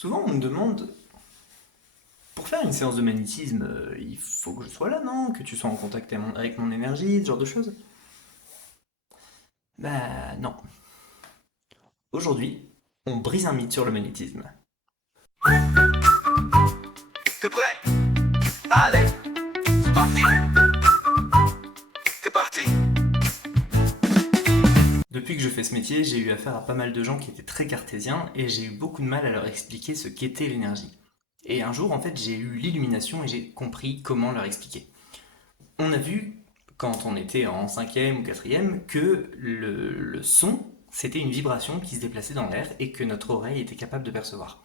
Souvent, on me demande, pour faire une séance de magnétisme, il faut que je sois là, non? Que tu sois en contact avec mon énergie, ce genre de choses. Bah non. Aujourd'hui, on brise un mythe sur le magnétisme. T'es prêt? Allez, c'est parti. C'est parti. Depuis que je fais ce métier, j'ai eu affaire à pas mal de gens qui étaient très cartésiens et j'ai eu beaucoup de mal à leur expliquer ce qu'était l'énergie. Et un jour, en fait, j'ai eu l'illumination et j'ai compris comment leur expliquer. On a vu, quand on était en cinquième ou quatrième, que le son, c'était une vibration qui se déplaçait dans l'air et que notre oreille était capable de percevoir.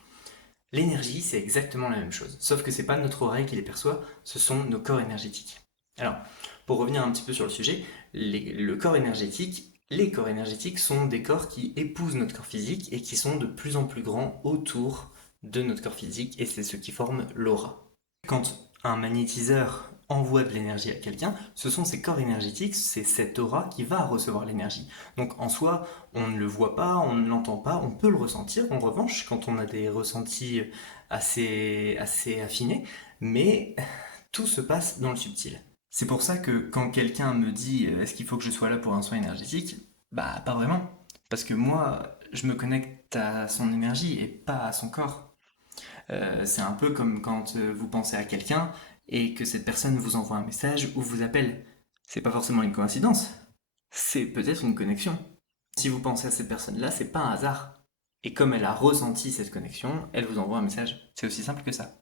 L'énergie, c'est exactement la même chose, sauf que c'est pas notre oreille qui les perçoit, ce sont nos corps énergétiques. Alors, pour revenir un petit peu sur le sujet, les corps énergétiques sont des corps qui épousent notre corps physique et qui sont de plus en plus grands autour de notre corps physique, et c'est ce qui forme l'aura. Quand un magnétiseur envoie de l'énergie à quelqu'un, ce sont ces corps énergétiques, c'est cette aura qui va recevoir l'énergie. Donc en soi, on ne le voit pas, on ne l'entend pas, on peut le ressentir en revanche quand on a des ressentis assez affinés, mais tout se passe dans le subtil. C'est pour ça que quand quelqu'un me dit est-ce qu'il faut que je sois là pour un soin énergétique, bah pas vraiment. Parce que moi, je me connecte à son énergie et pas à son corps. C'est un peu comme quand vous pensez à quelqu'un et que cette personne vous envoie un message ou vous appelle. C'est pas forcément une coïncidence, c'est peut-être une connexion. Si vous pensez à cette personne-là, c'est pas un hasard. Et comme elle a ressenti cette connexion, elle vous envoie un message. C'est aussi simple que ça.